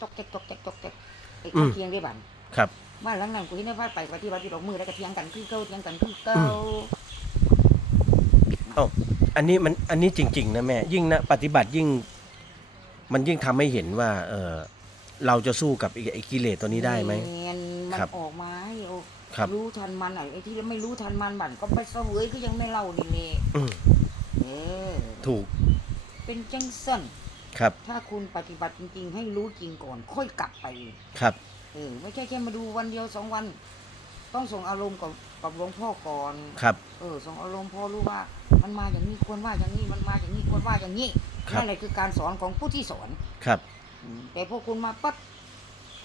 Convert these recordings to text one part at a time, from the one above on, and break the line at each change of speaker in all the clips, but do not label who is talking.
ตอกแตกตอกแตกตอกแตกไอ้
อื
ข้าง
ม
เคียงได้บัน
ครับ
บ้านหลังนั้นกูเห็นได้ว่าไปปฏิบัติที่ดอกมือแล้วก็เถียงกันคือเก่าเถียงกันคือเก่า
อันนี้มันอันนี้จริง ๆ นะแม่ ยิ่งนะปฏิบัติยิ่ง มันยิ่งทำให้เห็นว่า เออเราจะสู้กับไอ้ไอ้กิเลสตัวนี้ได้ไหม
แนมัน
ครับ
ออกมาให้โอ้
ครับ
รู้ทันมันอะไอ้ที่ไม่รู้ทันมันบันก็ไปเสวยก็ยังไม่เล่านี่เลย
อืม
เออ
ถูก
เป็นจังสั้น
ครับ
ถ้าคุณปฏิบัติจริง ๆ ให้รู้จริงก่อน ค่อยกลับไป
ครับ
เออไม่ใช่แค่มาดูวันเดียวสองวัน ต้องส่งอารมณ์กับกับหลวงพ่อก่อน
ครับ
เออส่งอารมณ์พอรู้ว่า มันมาอย่างนี้ควรว่าอย่างนี้มันมาอย่างนี้ควรว่าอย่างนี้
ครับ
นั่นแหละคือการสอนของผู้ที่สอน
ครับ
อืมแต่พวกคุณมาปั๊บ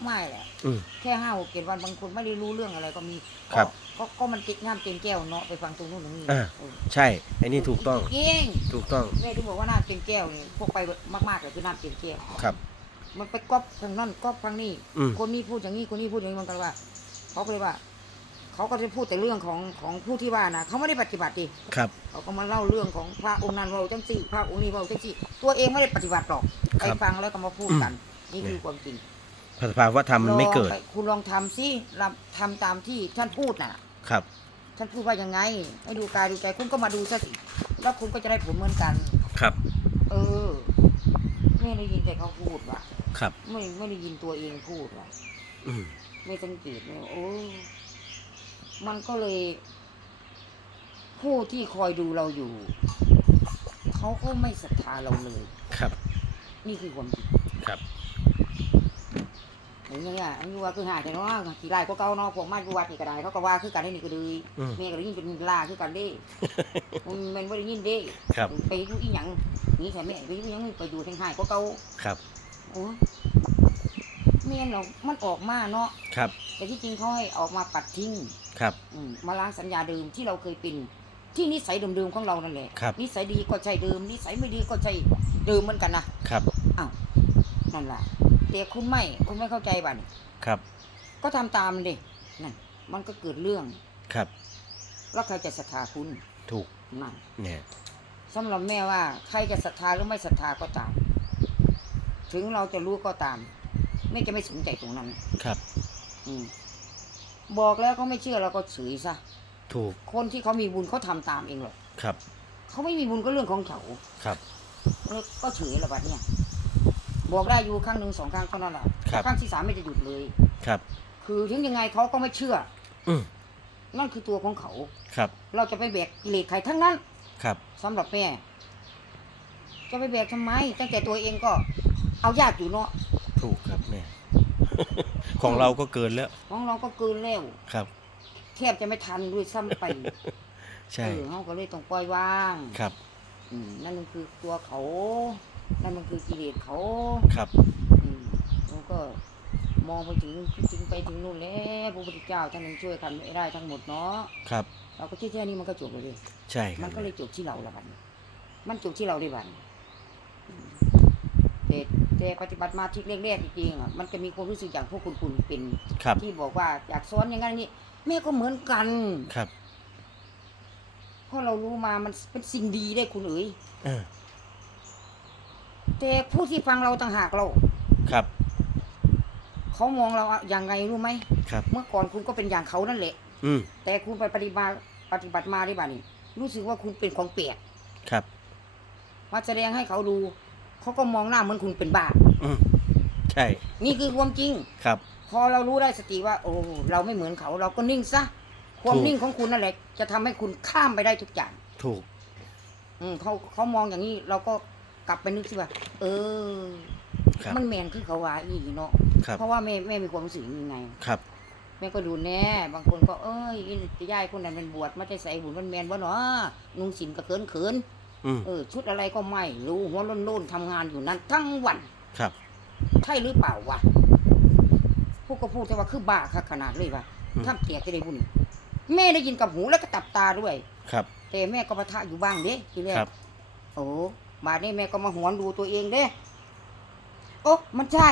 ไม่แหละ
อืม
แค่ห้าหกเจ็ดวันบางคนไม่ได้รู้เรื่องอะไรก็มี
ครับ
ก็ ก็ก็มันติดงามเต็มแก้วเนาะไปฟังตรงนู้นตรงนี้
อ่า
เออ
ใช่ไอ้นี่ถูกต้อง
จริง
ถูกต้อง
แม่ถึงบอกว่าน้ำเต็มแก้วนี่พวกไปมากๆเลยคือน้ำเต็มแก้ว
ครับ
มันไปก๊อปทางนั้นก๊อปทางนี้
อืม
คนนี้พูดอย่างนี้คนนี้พูดอย่างนี้มันก็ว่า เขาก็เลยว่า เขาก็จะพูดแต่เรื่องของของผู้ที่ว่านะเขาไม่ได้ปฏิบัติดิ
ครับ
เขาก็มาเล่าเรื่องของพระองค์นั้นเว่าจังสี่พระองค์นี้เว่าจังสี่ตัวเองไม่ได้ปฏิบัติหรอก
ค
ไป
รับ
ฟังแล้วก็มาพูดกัน นี่คือความจริง
สภาวะธรรมมันไม่เกิด
ลองปคุณลองทำสิลองทำตามที่ท่านพูดน่ะ
ครับ
ท่านพูดว่ายังไง ให้ดูกายดูใจคุณก็มาดูซะสิแล้วคุณก็จะได้ผลเหมือนกัน
ครับ
เออ ไม่ได้ยินแต่เขาพูดว่ะ
ครับ
ไม่ไม่ได้ยินตัวเองพูดว่ะ
อืม
ไม่สังเกตเลยโอ้มันก็เลย ผู้ที่คอยดูเราอยู่ เขาก็ไม่ศรัทธาเราเลย
ครับ
นี่คือความจริง
ครับ
อย่างเงี้ยอันนี้ว่าคือหาแต่ว่าขี่ไล่ก็เก่าเนาะพวกมาอยู่วัดนี่ก็ได้เขาก็ว่าคือกันได้นี่ก็เลย
อืม
แม่ก็ได้ยินเป็นลาคือกันเด้มันแมันไม่ได้ยินเด้
ครับ
ไปอยู่อีหยังนี่แค่แม่ไปอยู่อีหยังไปอยู่ทางหายก็เก่า
ครับ
โอ้เมียนเรามันออกมาเนาะ
ครับ
แต่ที่จริงเขาให้ออกมาปัดทิ้ง
ครับ
อืมมาล้างสัญญาเดิมที่เราเคยเป็น ที่นิสัยเดิมๆของเรานั่นแหละ
ครับ
นิสัยดีก็ใช่เดิมนิสัยไม่ดีก็ใช่เดิมเหมือนกันนะครับอ้าวนั่นแหละ แต่คุณไม่ คุณไม่เข้าใจบัดน
ครับ
ก็ทำตามมันดินั่นมันก็เกิดเรื่อง
ครับ
แล้วใครจะศรัทธาคุณ
ถูก
นั่น
เนี่ย
สำหรับแม่ว่าใครจะศรัทธาหรือไม่ศรัทธาก็ตาม ถึงเราจะรู้ก็ตามแม่จะไม่สนใจตรงนั้น
ครับ
อืมบอกแล้วเขาไม่เชื่อเราก็เฉยซะ
ถูก
คนที่เขามีบุญเขาทำตามเองหรอก
ครับ
เขาไม่มีบุญก็เรื่องของเขา
ครับ
แล้วก็เฉยละบัดเนี่ย บอกได้อยู่ครั้งหนึ่งสองครั้งเท่านั้นแหละ
ครับ
ครั้งที่สามไม่จะหยุดเลย
ครับ
คือถึงยังไงเขาก็ไม่เชื่อ
อืม
นั่นคือตัวของเขา
ครับ
เราจะไปแบกกิเลสใครทั้งนั้น
ครับ
สำหรับแม่ จะไปแบกทำไม ตั้งแต่ตัวเองก็เอายากอยู่เนาะ
ถูกครับแม่ ของเราก็เกินแล้ว
ของเราก็เกินแล้ว
ครับ
แทบจะไม่ทันด้วยซ้ำไป
ใช่
เออเขาก็เลยต้องปล่อยวาง
ครับ
อืมนั่นมันคือตัวเขา นั่นมันคือกิเลสเขา
ครับ
อืมแล้วก็มองไปถึงถึงไปถึงนู่นแล้วพระพุทธเจ้าท่านยังช่วยกันไม่ได้ทั้งหมดเนาะ
ครับ
เราก็คิดแค่นี้มันก็จบเลยดิ
ใช่ค
มั
รั
น
บ
ก็เลยจบที่เราละบัดนี้มันจบที่เราได้บัดนี้อืมแต่แต่ปฏิบัติมาที่แรกๆจริงๆอะมันจะมีความรู้สึกอย่างพวกคุณคุณเป็น
ครับ
ที่บอกว่าอยากสอนอย่างนั้นอย่างนี้แม่ก็เหมือนกัน
ครับ
เพราะเรารู้มามันเป็นสิ่งดีได้คุณเอ๋ย
เออ
แต่ผู้ที่ฟังเราต่างหากเรา
ครับ
เขามองเราอย่างไรรู้ไหม
ครับ
เมื่อก่อนคุณก็เป็นอย่างเขานั่นแหละ
อืม
แต่คุณไปปฏิบัติปฏิบัติมาได้บ้านี่รู้สึกว่าคุณเป็นของเปียก
ครับ
มาแสดงให้เขาดู เขาก็มองหน้าเหมือนคุณเป็นบ้า
อืมใช่
นี่คือความจริง
ครับ
พอเรารู้ได้สติว่า โอ้เราไม่เหมือนเขา เราก็นิ่งซะความ
ถูก
นิ่งของคุณนั่นแหละจะทำให้คุณข้ามไปได้ทุกอย่าง
ถูก
อืมเขาเขามองอย่างนี้เราก็ กลับไปนึกสิว่า เออ
ครับ
มันแมนคือเขาว่าอีเนาะ
ครับ
เพราะว่าแม่แม่มีความรู้สึกยังไง
ครับ
แม่ก็ดูแน่ บางคนก็เอ้ยอีนจะย่ายคนนั้นเป็นบวชมาจะใส่บุญมันแมนวะเนาะนุ่งสินก็เขินเขิน
อืม
เออ ชุดอะไรก็ไม่รู้หัวโล้นๆทำงานอยู่นั้นทั้งวัน
ครับ
ใช่หรือเปล่าวะพวกก็พูดแต่ว่าคือบ้าค่ะขนาดเลยวะ
อืม
ถ้าเกียจะได้บุญแม่ได้ยินกับหูแล้วก็ตับตาด้วย
ครับ
แต่แม่ก็ประทะอยู่บ้างเด้ทีแรก
ครับ
โอ้ บาดนี้แม่ก็มาหวนดูตัวเองเด้โอ้มันใช่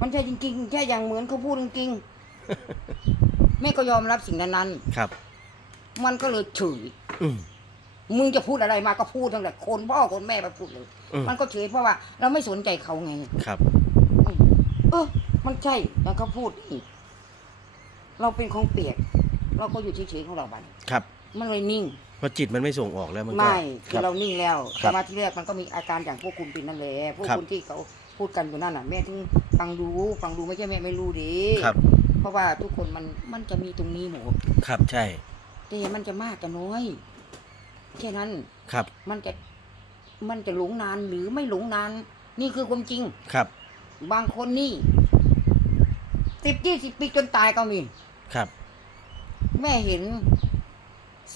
มันใช่จริงๆแค่อย่างเหมือนเขาพูดจริงๆ แม่ก็ยอมรับสิ่งนั้น
ครับ
ๆ มันก็เลยเฉย
อืม
มึงจะพูดอะไรมาก็พูดตั้งแต่คนพ่อคนแม่ไปพูดเลย
อืม
มันก็เฉยเพราะว่า เราไม่สนใจเขาไง
ครับ
เออ มันใช่แล้วเขาพูดอีก เราเป็นของเปียก เราก็อยู่เฉยๆของเราบัดนี้
ครับ
มันเลยนิ่ง
เพราะจิตมันไม่ส่งออกแล้วมันก็
ไม่
ค
คือ
รับ
เรานิ่งแล้ว
ครั
แต่
บ
มาที่แรกมันก็มีอาการอย่างพวกคุณเป็นนั่นแหละพวก
ครับ
คุณที่เขาพูดกันอยู่นั่นน่ะแม่ถึงฟังดูฟังดูไม่ใช่แม่ไม่รู้ดิ
ครับ
เพราะว่าทุกคนมันมันจะมีตรงนี้หมด
ครับใช่
แต่มันจะมากจะน้อยแค่นั้น
ครับ
มันจะมันจะหลงนานหรือไม่หลงนาน นี่คือความจริง
ครับ
บางคนนี่สิบยี่สิบปีจนตายก็มี
ครับ
แม่เห็น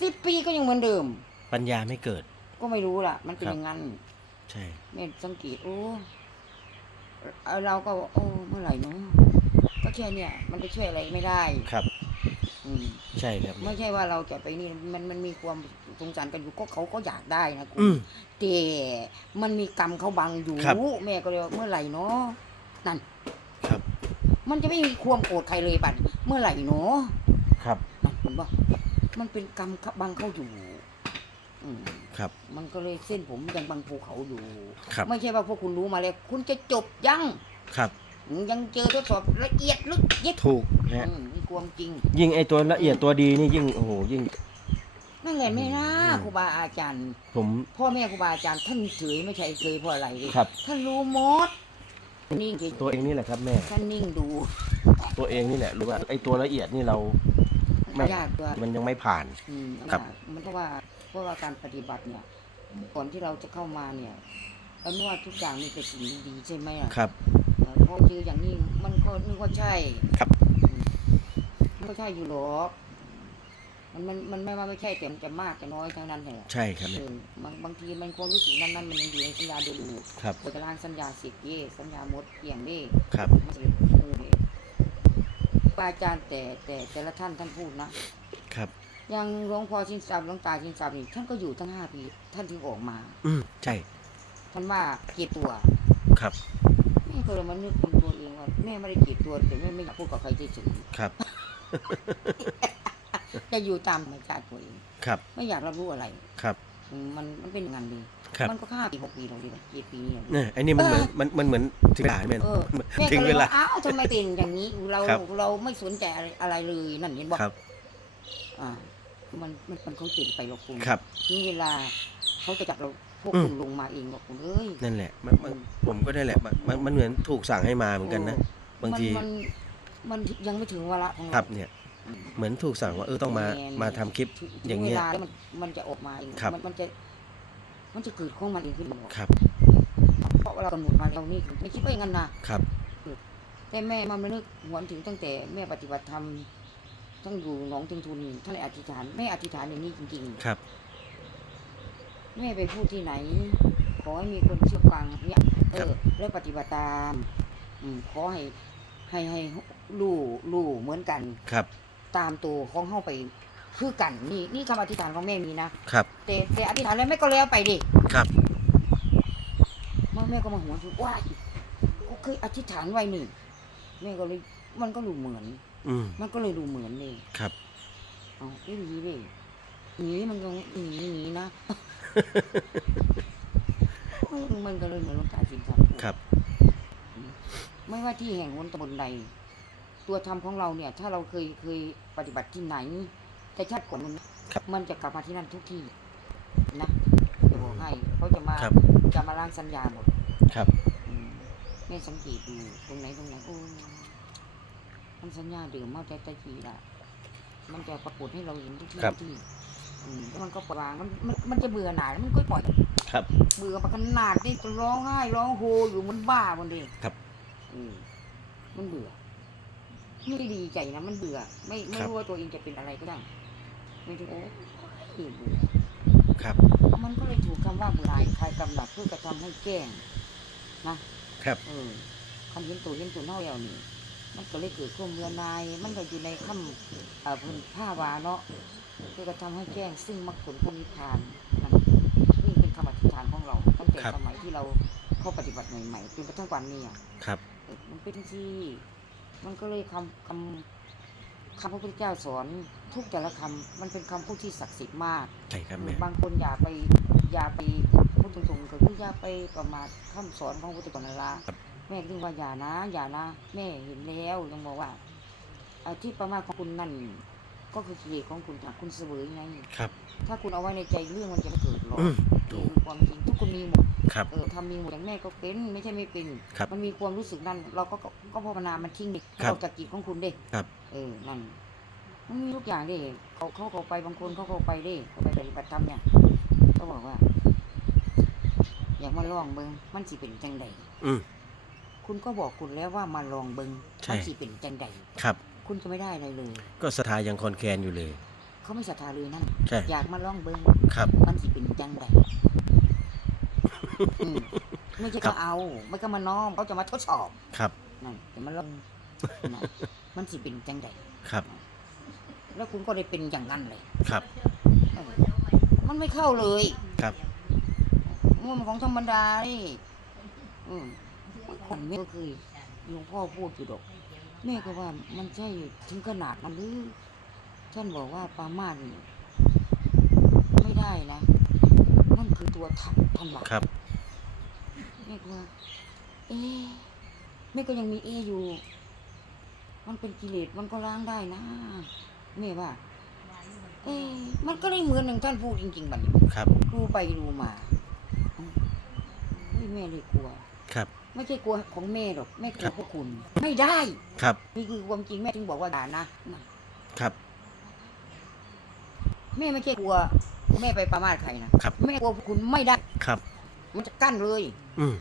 สิบปีก็ยังเหมือนเดิม
ปัญญาไม่เกิด
ก็ไม่รู้ล่ะ มันเป็น
ครับ
อย่างนั้น
ใช่
แม่สังเกตโอ้เอ่อเราก็โอ้เมื่อไหร่เนาะก็แค่เนี่ย มันจะช่วยอะไรไม่ได้
ครับ
อืม
ใช่ครับ
ไม่ใช่ว่าเราจะไปนี่มันมันมีความสงสารกันอยู่ก็เขาก็อยากได้นะคุณ
อืม
แต่มันมีกรรมเขาบังอยู่
ครับ
แม่ก็เลยว่าเมื่อไหร่เนาะนั่น
ครับ
มันจะไม่มีความโกรธใครเลยบัดเมื่อไหร่เนาะ
ครับ
นั่นมันบอก มันเป็นกรรมบังเขาอยู่อืม
ครับ
มันก็เลยเส้นผมยังบังภูเขาอยู่
ครับ
ไม่ใช่ว่าพวกคุณรู้มาแล้ว คุณจะจบยัง
ครับ
ยังเจอทดสอบละเอียดลึกยิบ
ถูกนะฮะ
อืมนี่ความจริง
ยิ่งไอตัวละเอียดตัวดีนี่ยิ่งโอ้โหยิ่ง
นั่นแหละไม่นะ
อืม
ครูบาอาจารย์
ผม
พ่อแม่ครูบาอาจารย์ท่านเฉยไม่ใช่เฉยเพราะอะไรเลย
ครับ
ท่านรู้หมดนิ่ง
ตัวเองนี่แหละครับแม่
ท่านนิ่งดู
ตัวเองนี่แหละรู้ว่าไอตัวละเอียดนี่เรา ไม่
ยากตัว
มันยังไม่ผ่าน
อืม
ครับ
ยากมันเพราะว่าเพราะว่าการปฏิบัติเนี่ยก่อนที่เราจะเข้ามาเนี่ยเอานว่าทุกอย่างนี่เป็นสิ่งดีๆใช่ไหมอะ
ครับ
เออพอเจออย่างนี้มันก็นึกว่าใช่
ครับ
อืมมันก็ใช่อยู่หรอกมันมันมันไม่ว่าไม่ใช่แต่มันจะมากจะน้อยเท่านั้นแหละ
ใช่ครับ
เอ
แม่
อบางบางทีมันความรู้สึกนั้นนั้นมันยังอยู่ในสัญญาเดิมอยู่
ครับ
โดยกระลางสัญญาสิบเย่สัญญาหมดเกี่ยงเย่
ครับ
มันจะเป็น คู่เย่ครูอาจารย์แต่แต่แต่ละท่านท่านพูดนะครับ อย่างหลวงพ่อชินทรัพย์หลวงตาชินทรัพย์นี่ท่านก็อยู่ทั้งห้าปี ท่านถึงออกมา
อืมใช่
ท่านว่าเกลียดตัว
ครับ
แม่ก็เลยมานึกเป็นตัวเองว่าแม่ไม่ได้เกลียดตัวแต่แม่ไม่อยากพูดกับใครเฉย
ครับ
ๆจะอยู่ตามธรรมชาติตัวเอง
ครับ
ไม่อยากรับรู้อะไร
ครับ
อื มมันมันเป็นอย่างนั้นเลย
ครับ
มันก็ห้าปีหกปีเราดีกว่ากี่ปีเนี่ย
เนี่ยไอ้นี่มันเหมือนมันมันเหมือนถึงเวลาแม่
เออ
มัน
แม่
ถึ
ก็
ง
เล
เวยลา
ว่าอ้าวทำไมเป็นอย่างนี้เรา
ครับ
เราไม่สนใจอะไรอะไรเลยนั่นเห็นบอก
ครับ
อ่า มันมันมันคงเปลี่ยนไปหรอกคุณ
ครับ
ถึงเวลาเขาจะจับเราพวก
อืม
คุณลงมาเองบอกคุณเอ้ย
นั่นแหละมันมันผมก็ได้แหละมันมันมันเหมือนถูกสั่งให้มาเหมือนกันนะ บางที
มันมันมันยังไม่ถึงวาระของเรา
ครับเนี่ย
อืม
เหมือนถูกสั่งว่าเออต้องมา
แน่
มาทำคลิป
ถึ
อย่าง
เว
เงี้ย
ลาแล้วมันมันจะออกมาเอง
ครับ
มันมันจะ มันจะเกิดของมันเองขึ้นมา
ครับ
เพราะเรากำหนดมาเรานี่ไม่คิดว่าอย่างนั้นนะครับแต่แม่มาไม่นึกหวนถึงตั้งแต่แม่ปฏิบัติธรรมทั้งอยู่หนองถึงทุนท่านเลยอธิษฐานแม่อธิษฐานอย่างนี้จริง
ครับ
ๆ แม่ไปพูดที่ไหน ขอให้มีคนเชื่อฟังเนี่ยเออแล้วปฏิบัติตาม อืมขอให้ให้ให้รู้รู้เหมือนกัน
ครับ
ตามตัวของเข้าไปคือกันนี่นี่คำอธิษฐานของแม่มีนะครับ แต่แต่อธิษฐานแล้วแม่ก็แล้วไปดิ
ครับ
แม่แม่ก็มาหวนถึงว้ายก็เคยอธิษฐานไว้นี่แม่ก็เลยมันก็ดูเหมือน
อืม
มันก็เลยดูเหมือนเลย
ครับ
เอาไอ้หนีเว้ยหนีมันก็หนีหนีนะเออมันก็เลยเหมือนหลวงตาสินทรัพย์
ครับ
ไม่ว่าที่แห่งหนตำบลใด ตัวธรรมของเราเนี่ย ถ้าเราเคยเคยปฏิบัติที่ไหน แต่ชาติก่อนมัน
ครับ
มันจะกลับมาที่นั่นทุกที่นะจะบอกให้เขาจะมา
ครับ
จะมาล้างสัญญาหมด
ครับ
อืมแม่สังเกตดูตรงไหนตรงไหนโอ้มันสัญญาเดิมมาแต่แต่ทีละมันจะปรากฏให้เราเห็นทุกที่
ครับ
ทุกที่อืมแล้วมันก็ปล่อยวางมันมันมันจะเบื่อหน่ายแล้วมันก็ปล่อย
ครับ
เบื่อปขนาดนี่จะร้องไห้ร้องโฮอยู่มันบ้ามันเอง
ครับ
อืมมันเบื่อ ไม่ได้ดีใจนะมันเบื่อ ไม่ไม่
ครับ
รู้ว่าตัวเองจะเป็นอะไรก็ได้ไม่ถึงโอ้ยเบื่อ
ครับ
มันก็เลยถูกคำว่าเบื่อหน่ายคลายกำหนัดเพื่อกระทำให้แจ้งนะครับเออคำเห็นตัวเห็นตัวเท่าแล้วนี่มันก็เลยเกิดความเบื่อหน่าย มันก็อยู่ในคำเอ่อเพื้นผ้าวาเนาะเพื่อกระทำให้แจ้งซึ่งมรรคผลพระนิพพานนั่นนี่เป็นคำอธิษฐานของเราตั้งแต่
ครับ
สมัยที่เราเข้าปฏิบัติใหม่ๆจนกระทั่งวันนี้อะ
ครับ
เออมันเป็นที่ มันก็เลยคำคำคำพระพุทธเจ้าสอนทุกแต่ละคำมันเป็นคำพูดที่ศักดิ์สิทธิ์มาก
ใช่ครับแม่
บางคนอย่าไปอย่าไปพูดตรงๆก็คืออย่าไปประมาทคำสอนของพระพุทธเจ้านั่นละ
ครับ
มแม่ถึงว่าอย่านะ อย่านะ แม่เห็นแล้วยังบอกว่าอาที่ประมาทของคุณนั่น ก็คือกิเลสของคุณจากคุณเสวยไง
ครับ
ถ้าคุณเอาไว้ในใจเรื่องมันจะไม่เกิดหรอก
อืม
นี่
ถูก
คือความจริงทุกคนมีหมด
ครับ
เออทำมีหมดอย่างแม่ก็เป็นไม่ใช่ไม่เป็น
ครับ
มันมีความรู้สึกนั่นเราก็ก็ก็ภาวนามันทิ้งดิ
ครับ
ออกจากจิตของคุณเด้
ครับ
เออนั่นมันมีทุกอย่างเด้เขาเขาเขาไปบางคนเขาเขาไปเด้เขาไปปฏิบัติธรรมเนี่ยเขาบอกว่า อยากมาลองเบิงมันสิเป็นจังใด
อืม
คุณก็บอกคุณแล้วว่ามาลองเบิง
ใช่
มันสิเป็นจังใด
ครับ
คุณจะไม่ได้อะไรเลย
ก็ศรัทธายังคอนแคนอยู่เลย
เขาไม่ศรัทธาเลยนั่น
ใช่
อยากมาลองเบิง
ครับ
มันสิเป็นจังใดอืมไม่ใช่
ครั
ก็
บ
เอาไม่ก็มาน้อมเขาจะมาทดสอบ
ครับ
นั่นจะมาลองนั่นมันสิเป็นจังใด
ครับ
แล้วคุณก็ได้เป็นอย่างนั้นเลย
ครับ
เออมันไม่เข้าเลย
ครับ
มันของธรรมดานี่อืมคนแม่ก็คือหลวงพ่อพูดอยู่ดอก แม่ก็ว่ามันใช่ถึงขนาดนั้นหรือท่านบอกว่าปามาสนี่ไม่ได้นะ นั่นคือตัวธรรมท่านบอก
ครับ
แม่ก็ว่า เอ๊ะแม่ก็ยังมีเออยู่ มันเป็นกิเลสมันก็ล้างได้นะแม่ว่า เอ๊ะมันก็ได้เหมือนอย่างท่านพูดจริง ๆบัดนี้
ครับ
ดูไปดูมาอืมเฮ้ยแม่เลยกลัว
ครับ
ไม่ใช่กลัวของแม่หรอกแม่กลัวพวกคุณ ไม่ได้
ครับ
นี่คือความจริงแม่ถึงบอกว่าด่านะครับ แม่ไม่ใช่กลัว แม่ไปประมาทใครนะครับ แม่กลัวพวกคุณไม่ได้
ครับ
มันจะกั้นเลย
อืม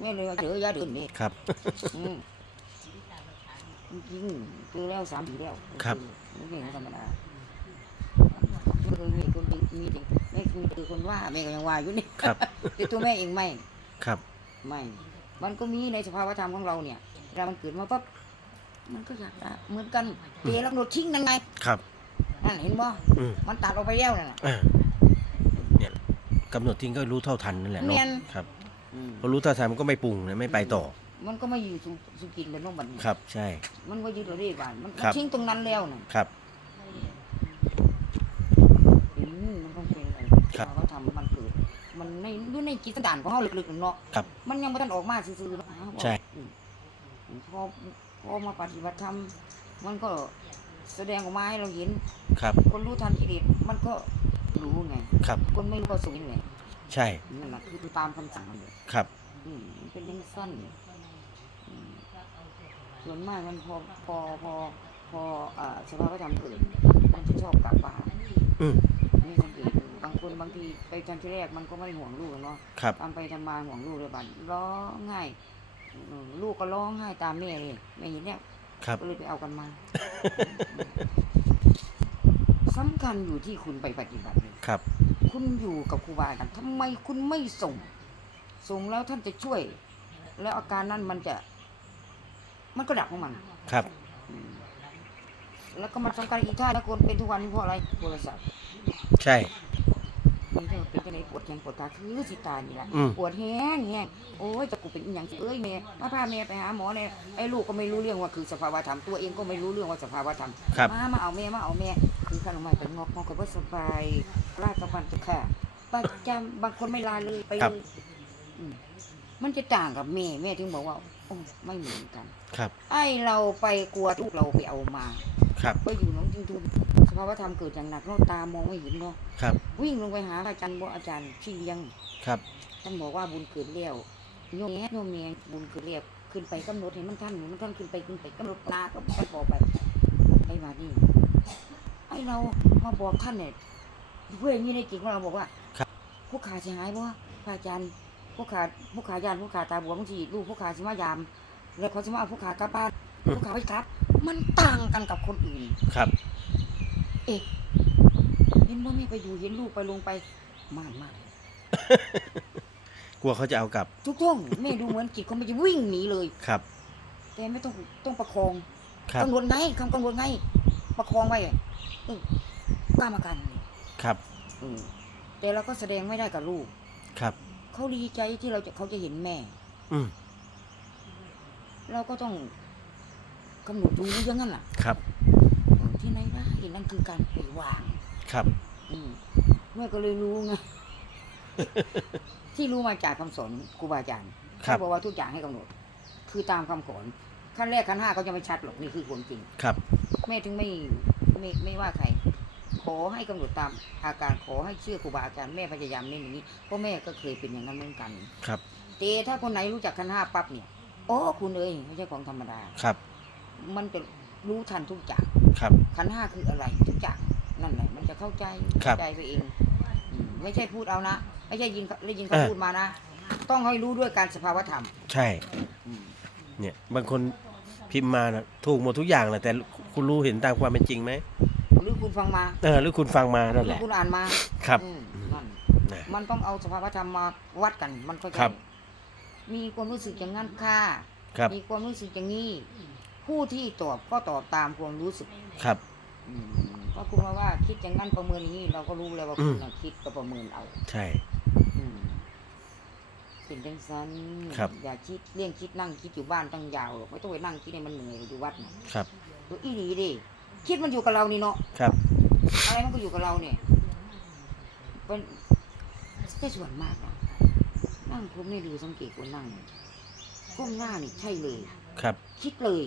แม่เลยว่าเดี๋ยวอย่าเดินนี่
ครับ
อืมจริงๆคือแล้วสามปีแล้ว
ครับ
ไม่ใช่ธรรมดาไม่เคยมีคนดีมีแต่ไม่มีคือคนว่าแม่ก็ยังว่าอยู่นี่
ครับ
แต่ตัวแม่เองไม่
ครับ
ไม่ มันก็มีในสภาวธรรมของเราเนี่ยเวลามันเกิดมาปั๊บมันก็อยากจะเหมือนกันเตะแล้วโดดทิ้งยังไง
ครับ
นั่นเห็นบ่
อืม
มันตัดออกไปแล้วนั่นน่ะ
อ่าเนี่ยกำหนดทิ้งก็รู้เท่าทันนั่นแหละ
เนี
เนาะ
ยน
ครับ
อืม
พอรู้เท่าทันมันก็ไม่ปรุงนะไม่ไปต่อ
มันก็ไม่อยู่สุสุกินเป็นน้องบัดนี้
ครับ ใช่
มันก็ยึดเราได้บ้านมัน
ครับ
ทิ้งตรงนั้นแล้วน่ะ
ครับ
อืมมันต้องเป็นอะไร
ครับ
เขาทำมันเกิดมัน ในอยู่ในจิตสันดานของเขาลึกๆเนาะ
ครับ
มันยังไม่ทันออกมาซื่อๆเนาะ
ใช่
อืมพอพอมาปฏิบัติธรรมมันก็แสดงออกมาให้เราเห็น
ครับ
คนรู้ทันกิเลสมันก็รู้ไง
ครับ
คนไม่รู้ก็สูญเลย
ใช่
นั่นแหละคือตามคำสั่งมันเลย
ครับ
อืมมันเป็นยังสั้นอืมส่วนมากมันพอพอพอพออ่าสภาวะธรรมเกิดมันจะชอบกลับบ้าน
อืม
นี่สังเกตดูบางคนบางทีไปทันที่แรกมันก็ไม่ห่วงลูกเนาะ
ครับ
ทำไปทำมาห่วงลูกเลยบัดร้องไห้อืมลูกก็ร้องไห้ตามแม่เลยแม่เห็นแล้ว
ครับ
ก็เลยไปเอากันมาสำคัญอยู่ที่คุณไปปฏิบัติเลย
ครับ
คุณอยู่กับครูบาอาจารย์ทำไมคุณไม่ส่ง ส่งแล้วท่านจะช่วย แล้วอาการนั้นมันจะ มันก็ดับของมัน
ครับ
อืมแล้วก็มันสำคัญอีกท่านะคนเป็นทุกวันนี้เพราะอะไรโทรศัพท์
ใช่
นี่ถ้าเป็นจังไดปวดแขนปวดขาคือสิตายนี่แหละ
อืม
ปวดแห้งแห้งโอ้ยจะกูเป็นอหย่างสิเอ้ยแม่มาพาแม่ไปหาหมอเลยไอ้ลูกก็ไม่รู้เรื่องว่าคือสภาวะธรรมตัวเองก็ไม่รู้เรื่องว่าสภาวะธรรม
ครับ
มามาเอาแม่มาเอาแม่คือขนมมาเป็นงอกงอกกับว่าสบายลาดตะวันจะค่ะประจำบางคนไม่ลาเลยไป
ครับ
เลยอืมมันจะต่างกับแม่แม่ถึงบอกว่าโอ้ไม่เหมือนกัน
ครับ
ไอ้เราไปกลัวลูกเราไปเอามา
ครับ
ไปอยู่น้องจริงทุน สภาวะธรรมเกิดอย่างหนักเราตามองไม่เห็นเนาะ
ครับ
วิ่งลงไปหาอาจารย์บอกอาจารย์พี่เลี้ยง
ครับ
ท่านบอกว่าบุญเกิดเลี้ยวโยมแง่โยมแม่บุญเกิดเลี้ยวขึ้นไปกำหนดเห็นมันท่านมันท่านขึ้นไปขึ้นไปกำหนดนาก็ท่านบอกไปไปมานี่ไอเรามาบอกท่านเนี่ยเพื่อนนี่ในจิตของเราบอกว่า
ครับ
พวกขาเสียหายบ่พระอาจารย์พวกขาพวกขายานพวกขาตาบวมบางทีลูกพวกขาสิมายาม แล้วเขาสิมาเอาพวกขากลับบ้านพวกขาไปครับ มันต่างกันกับคนอื่น
ครับ
เอ๊ะเห็นว่าแม่ไปอยู่เห็นลูกไปลงไปมากมาก
กลัวเขาจะเอากลับ
ทุกท่องแม่ดูเหมือนจิตเขาไม่จะวิ่งหนีเลย
ครับ
แต่ไม่ต้องต้องประคอง
ครับ
กำหนดไงคำกำหนดไง ประคองไว้อะเออกล้ามากัน
ครับ
เออแต่เราก็แสดงไม่ได้กับลูก
ครับ
เขาดีใจที่เราจะเขาจะเห็นแม่
อืม
เราก็ต้องกำหนดดูอย่างนั้นล่ะ
ครับ
เออที่ไหนได้นั่น คือการปล่อยวาง
ครับ
อืมแม่ก็เลยรู้ไงที่รู้มาจากคำสอนครูบาอาจารย์
ครับ
เขาบอกว่าทุกอย่างให้กำหนด คือตามคำก่อนขั้นแรกขั้นห้าเขาจะไม่ชัดหรอกนี่คือความจริง
ครับ
แม่ถึงไม่ไม่ไม่ว่าใครขอให้กำหนดตามอาการขอให้เชื่อครูบาอาจารย์แม่พยายามเน้นอย่างนี้เพราะแม่ก็เคยเป็นอย่างนั้นเหมือนกัน
ครับ
แต่ถ้าคนไหนรู้จักขันห้าปั๊บเนี่ยโอ้คุณเอ้ยไม่ใช่ของธรรมดา
ครับ
มันจะรู้ทันทุกอย่าง
ครับ
ขันห้าคืออะไรทุกอย่างนั่นแหละมันจะเข้าใจ
ครับ
เข้าใจไปเองอืมไม่ใช่พูดเอานะ ไม่ใช่ยินได้ยินเขา
อ่า
พูดมานะ ต้องให้รู้ด้วยการสภาวธรรม
ใช่
อืม
เนี่ย บางคนพิมพ์มานะถูกหมดทุกอย่างแหละแต่คุณรู้เห็นตามความเป็นจริงไหม
หรือคุณฟังมา
เออหรือคุณฟังมา
ห
นั่น
รื
แห
อ
ละ
คุณอ่านมา
ครับ
อืมนั่น
นะ
มันต้องเอาสภาวธรรมมาวัดกัน มันก็
ค
จะ
รับ
มีความรู้สึกอย่างนั้นค่ะ
ครับ
มีความรู้สึกอย่างนี้ ผู้ที่ตอบก็ตอบตามความรู้สึก
ครับ
อืมก็คุณมาว่าคิดอย่างนั้นประเมินอย่างนี้เราก็รู้แล้วว่า
อื
คุ
ม
ณน่ะคิดก็ประเมินเอา
ใช่
อืมเป็นจังสัน
ครับ
อย่าคิดเรื่องคิดนั่งคิดอยู่บ้านตั้งยาวหรอกไม่ต้องไปนั่งคิดให้มันเหนื่อยอยู่วัดนะครับ ดูอีหลีดิคิดมันอยู่กับเรานี่เนาะ
ครับ
อะไรมันก็อยู่กับเราเนี่ยเป็นได้ส่วนมากนะนั่งผมไม่ดูสังเกตคนนั่งก้มหน้านี่ใช่เลย
ครับ
คิดเลย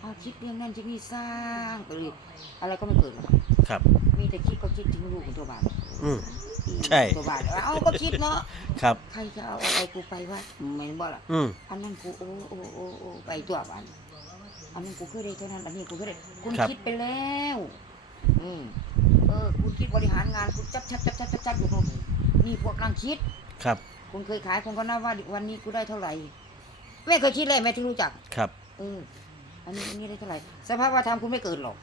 เอาคิดเรื่องนั้นจะมีสร้างไปเลยอะไรก็ไม่เกิดหรอก
ครับ
มีแต่คิดก็คิดถึงลูกของตัวบาท
อืม
อี
ใช่
ตัวบาทเอาก็คิดเนาะ
ครับ
ใครจะเอาอะไรกูไปวะไม่นบ่ล่ะ
อืม
อันนั้นกูโอ้โอ้โอ้โอ้ไปตัวบ้านอันนั้นกูเคยได้เท่านั้นอันนี้กูเคยได้คุณ
ครับ
คิดไปแล้ว อืมเออคุณคิดบริหารงานคุณจับจับจับจับจับจับอยู่ตรงนี้นี่พวกนั่งคิด
ครับ
คุณเคยขายคุณก็นับว่าวันนี้กูได้เท่าไหร่แม่เคยคิดเลยแม่ถึงรู้จัก
ครับ
เออ อันนี้อันนี้ได้เท่าไหร่สภาพว่าทำคุณไม่เกินหรอก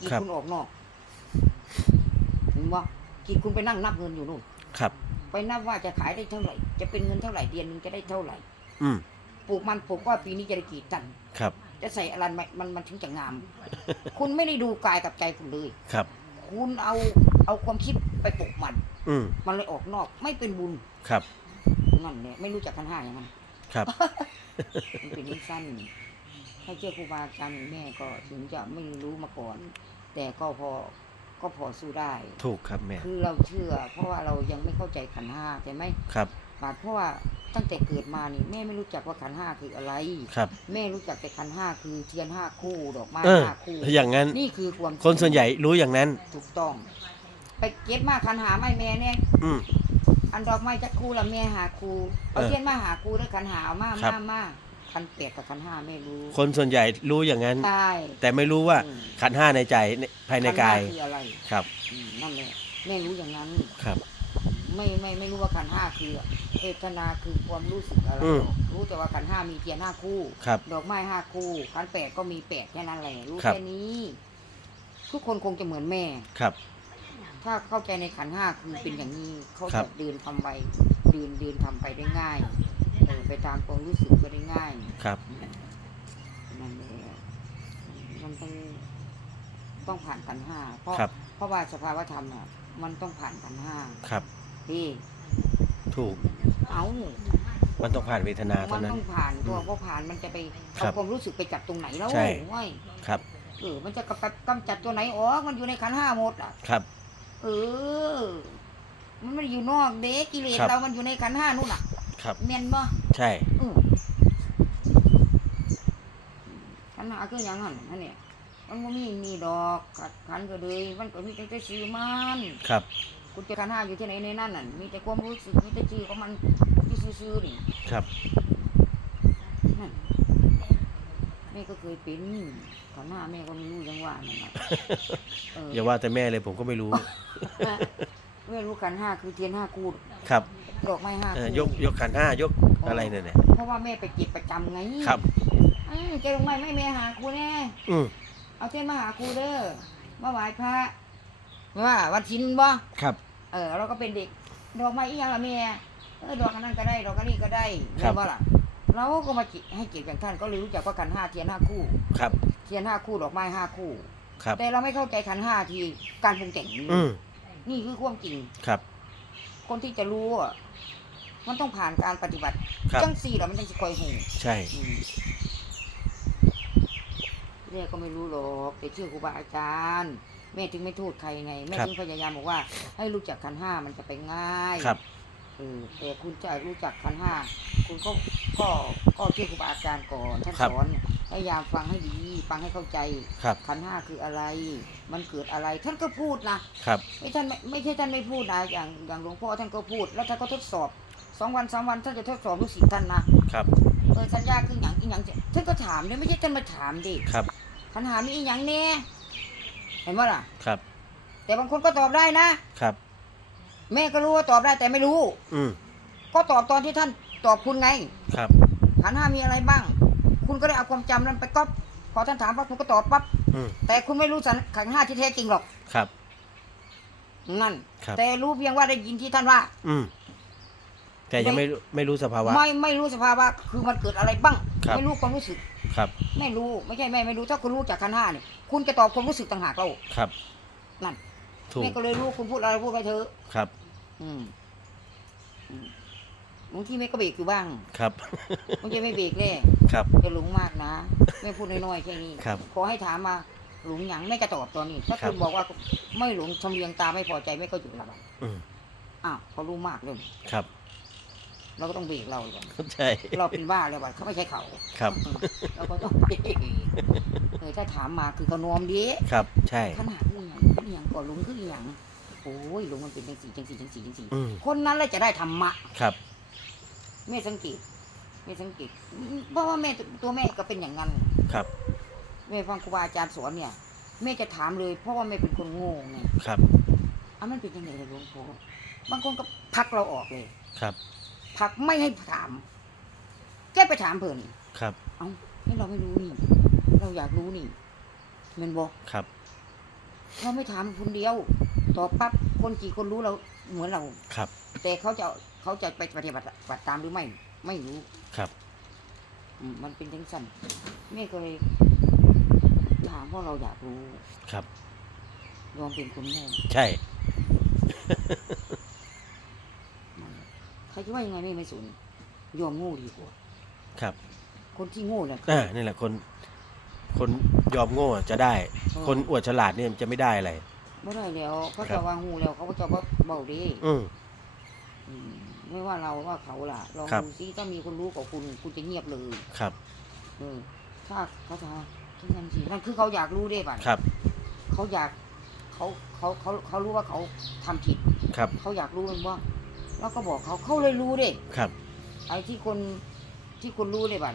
กีด
ครับ
คุณออกนอกเห็นบ่กีดคุณไปนั่งนับเงินอยู่นู่น
ครับ
ไปนับว่าจะขายได้เท่าไหร่ จะเป็นเงินเท่าไหร่เดือนหนึงจะได้เท่าไหร่
อืม
ปลูกมันปลูกว่าปีนี้จะได้กี่ตัน
ครับ
จะใส่อะไรมันมันมันถึงจะงาม คุณไม่ได้ดูกายกับใจคุณเลย
ครับ
คุณเอาเอาความคิดไปปลูกมัน
อืม
มันเลยออกนอก ไม่เป็นบุญ
ครับ
นั่นแหละไม่รู้จักกันห้าอย่างนั้น
ครับ
มันเป็นนิสั้น ให้เชื่อครูบาอาจารย์แม่ก็ถึงจะไม่รู้มาก่อน แต่ก็พอก็พอสู้ได้
ถูกครับแม่
คือเราเชื่อ เพราะว่าเรายังไม่เข้าใจขันธ์ห้าใช่ไหม
ครับ
บาดเพราะว่าตั้งแต่เกิดมานี่แม่ไม่รู้จักว่าขันธ์ห้าคืออะไร
ครับ
แม่รู้จักแต่ขันธ์ห้าคือเทียนห้าคู่ดอกไม้
เออ
ห้าคู่
อย่างนั้น
นี่คือความ
คนส่วนใหญ่รู้อย่างนั้น
ถูกต้อง ไปเก็บมาขันหาไม่แม่เนี่ย
อืม
อันดอกไม้จักคู่ละแม่หาคู่เอา
เออ
เทียนมาหาคู่แล้วขันหาเอามา
ครั
มา
บ
มา ขันเปียกกับขันห้าไม่รู้
คนส่วนใหญ่รู้อย่างนั้น
ตาย
แต่ไม่รู้ว่า
อืม
ขันธ์ห้าในใจในภายในกาย
ขัธ์ห้คืออะไร
ครับ
อืมนั่นแหละแม่รู้อย่างนั้น
ครับ
ไม่ไม่ไม่รู้ว่าขันห้าคือเอตนาคือความรู้สึกอะไร
อืม
หรอกรู้แต่ว่าขันห้ามีเทียนห้าคู่
ครับ
ดอกไม้ห้าคู่ขันแปดก็มีแปดแค่นั้นแหละรู้
ครับ
แค่นี้ ทุกคนคงจะเหมือนแม่
ครับ
ถ้าเข้าใจในขันธ์ห้าคือเป็นอย่างนี้เขา
ครั
จะ
บ
เดินทำไปเดินเดินทำไปได้ง่าย เออไปตามความรู้สึกก็ได้ง่าย
ครับ
นั่นแหละมันต้องต้องผ่านขันธ์ห้าเพราะ
ครับ
เพราะว่าสภาวธรรมน่ะ มันต้องผ่านขันธ์ห้า
ครับ
พี่
ถูก
เอา
มันต้องผ่านเวทนา
มั
เท่านนั้น
ต้องผ่านตัวก็ผ่านมันจะไป
ครั
เอา
บ
ความรู้สึกไปจับตรงไหนแล้ว
ใช่
ว้ย
ครับ
เออมันจะกำกำจัดตัวไหนออกมันอยู่ในขันธ์ห้าหมดอะ
ครับ
เออ มันไม่ได้อยู่นอกเด็กกิเลส
ครับ
เรามันอยู่ในขันธ์ห้านู่นน่ะ
ครับ
เมียนบ่
ใช่
อือขันห้าคือยังหั่นอันเนี่ยมันบ่มีมีดอกขัดขันก็เลยมันก็มีแต่จะชื่อมัน
ครับ
คุณจะขันห้าอยู่ที่ไหนในนั้นน่ะมีแต่ความรู้สึกมีแต่ชื่อของมันที่ซื่อๆนี่
ครับ
นั่นแม่ก็เคยเป็นขันห้าแม่ก็ไม่รู้ยังว่านั่นน่ะเออ
อย่าว่าแต่แม่เลยผมก็ไม่รู้
แม่รู้ขันห้าคือเทียนห้าคู่
ครับ
ดอกไม้ห้า
เออ
คู่
ยกยกขันห้ายก อะไรเนี่ยเนี่ย
เพราะว่าแม่ไปเก็บประจำไง
ครับ
เอ้ยเจอลงไม้ไม่แม่หาครูแน่
อืม
เอาเส้นมาหาครูเด้อมาไหว้พระว่าวันชินบ่
ครับ
เออ เราก็เป็นเด็กดอกไม้อีหยังละแม่เออดอกอันนั้นก็ได้ดอกอันนี้ก็ได้
ครั
แม่
บ
บ่ล่ะ เราก็มาจิให้เกียรติอย่างท่านก็เลยรู้จักว่าขันห้าเทียนห้าคู่
ครับ
เทียนห้าคู่ดอกไม้ห้าคู่
ครับ
แต่เราไม่เข้าใจขันห้าที่การปรุงแต่งนี้
อืม
นี่คือความจริง
ครับ
คนที่จะรู้อะ มันต้องผ่านการปฏิบัติ
ครับ
จังสี่แล้วมันจังสิคอยหู
ใช่
อืมแม่ก็ไม่รู้หรอกแต่เชื่อครูบาอาจารย์ แม่ถึงไม่โทษใครไง แม่
ครับ
ถึงพยายามบอกว่า ให้รู้จักขันธ์ห้ามันจะไปง่าย
ครับ
เออแต่คุณจะรู้จักขันธ์ห้าคุณก็ก็ก็เชื่อครูบาอาจารย์ก่อนท่าน
ครับ
สอนพยายามฟังให้ดีฟังให้เข้าใจ
ครับ
ขันธ์ห้าคืออะไร มันเกิดอะไร ท่านก็พูดนะครับ ไม่ท่านไม่ไม่ใช่ท่านไม่พูดนะอย่างอย่างหลวงพ่อท่านก็พูด แล้วท่านก็ทดสอบ สองวันสามวันท่านจะทดสอบลูกศิษย์ท่านนะครับเออสัญญาคืออย่างอีหยังจะท่านก็ถามเนี่ยไม่ใช่ท่านมาถามดิ
ครับ
ขันธ์หามีอีหยังแน่เห็นไหมล่ะ
ครับ
แต่บางคนก็ตอบได้นะ
ครับ
แม่ก็รู้ว่าตอบได้แต่ไม่รู้
อืม
ก็ตอบตอนที่ท่านตอบคุณไง
ครับ
ขันธ์ห้ามีอะไรบ้าง คุณก็ได้เอาความจำนั้นไปก๊อปพอท่านถามปั๊บคุณก็ตอบปั๊บ
อืม
แต่คุณไม่รู้สันขันธ์ห้าที่แท้จริงหรอก
ครับ
นั่น
ครับ
แต่รู้เพียงว่าได้ยินที่ท่านว่า
อืม แต่ยังไม่รู้ไม่รู้สภาวะ
ไม่ไม่รู้สภาวะคือมันเกิดอะไรบ้าง
ครับ
ไม่รู้ความรู้สึก
ครับ
ไม่รู้ไม่ใช่แม่ไม่รู้ถ้าคุณรู้จากขันธ์ห้าเนี่ยคุณจะตอบความรู้สึกต่างหากเรา
ครับ
นั่น
ถูก
แม่ก็เลยรู้คุณพูดอะไรพูดไปเถอะ
ครับ
อืมอืมบางทีแม่ก็เบรกอยู่บ้าง
ครับ
บางทีไม่เบรกเลย
ครับ
จะหลงมากนะแม่พูดน้อยๆแค่นี้
ครับ
ขอให้ถามมาหลงหยังแม่จะตอบตอนนี้ ถ้า
ครับ
คุณบอกว่าไม่หลงชำเลียงตาไม่พอใจแม่ก็หยุดละบัด
อืม
อ้าวเขารู้มากเลย
ครับ
เราก็ต้องเบรกเราก่อน
ใช่
เราเป็นบ้าแล้วบัดเขาไม่ใช่เขา
ครับ
อืมเราก็ต้องเบรกเออถ้าถามมาคือเขานอมดี
ครับ ใช่
ขนาดนี้อย่างนี้อย่างก่อนลุงคืออหย่างโอ้ยลุงมันเป็นจังสี่จังสี่จังสี่จังสี่
อืม
คนนั้นแหละจะได้ธรรมะ
ครับ
แม่สังเกตแม่สังเกตเพราะว่าแม่ตัวแม่ก็เป็นอย่างนั้น
ครับ
แม่ฟังครูบาอาจารย์สอนเนี่ยแม่จะถามเลยเพราะว่าแม่เป็นคนโง่ไง
ครับ
อะมันเป็นยังไงล่ะหลวงพ่อบางคนก็ผลักเราออกเลย
ครับ
ผลักไม่ให้ถาม แก้ไปถามเพิ่น
ครับ
เอ้านี่เราไม่รู้นี่ เราอยากรู้นี่แมันบอก
ครับ
เราไม่ถามคนเดียวตอบปั๊บคนกี่คนรู้เราเหมือนเรา
ครับ
แต่เขาจะเขาจะไปปฏิบัติปฏิตามหรือไม่ ไม่รู้
ครับ
อืมมันเป็นทั้งสั้นแม่ก็เลยถามเพราะเราอยากรู้
ครับ
ยอมเป็นคนโง่
ใช่
นั่นแหละใครจะว่ายังไงไม่ไม่สนยอมโง่ดีกว่า
ครับ
คนที่โง่เนี่ย
อ่านี่แหละคน คนยอมโง่จะได้ คนอวดฉลาดเนี่ยจะไม่ได้อะไร
ไม่ได้แล้วเขา
ครั
จะ
บ
วางหูแล้วเขาก็จะว่าเบาดี
อืม
อืมไม่ว่าเราว่าเขาล่ะลอง
ครับ
ดูซิถ้ามีคนรู้กับคุณคุณจะเงียบเลย
ครับ
เออถ้าเขาจะที่นั่นสินั่นคือเขาอยากรู้ได้ป่ะ
ครับ
เขาอยากเขาเขาเขาเขารู้ว่าเขาทำผิด
ครับ
เขาอยากรู้มันว่า แล้วก็บอกเขาเขาเลยรู้เด้
ครับ
ไอ้ที่คนที่คุณรู้เลยบัด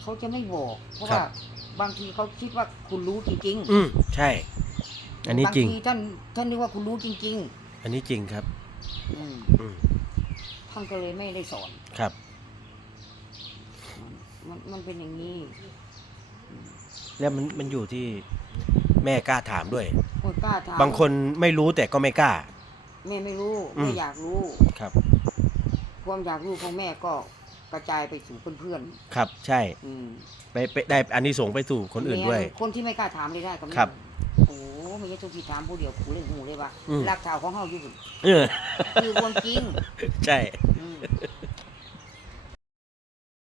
เขาจะไม่บอก เพราะ
ครับ
ว่าบางทีเขาคิดว่าคุณรู้จริง
อืมใช่
ๆ
อันนี้จริง
บางทีท่านท่านนึกว่าคุณรู้จริง
อันนี้จริงครับ
ๆ อืม
อืม
ท่านก็เลยไม่ได้สอน
ครับ
มันมันเป็นอย่างนี้
แล้วมันมันอยู่ที่แม่กล้าถามด้วย
โอ้ยกล้าถาม
บางคนไม่รู้แต่ก็ไม่กล้า
แม่ไม่รู้
อืม
แม่อยากรู้
ครับ
ความอยากรู้ของแม่ก็กระจายไปสู่เพื่อน
ครับใช่
ๆอืม
ไปไปได้อันนี้ส่งส์ไปสู่คนอื่นด้วย
แม่คนที่ไม่กล้าถามเลยได้กับแม่
ครับ
โอ้ไม่ใช่ทุกทีถามผู้เดียวกูเลยหูเลยว่า
อืม
รักเท่าของเฮาอยู่
เออ
คือความจริง
ใช่
อืม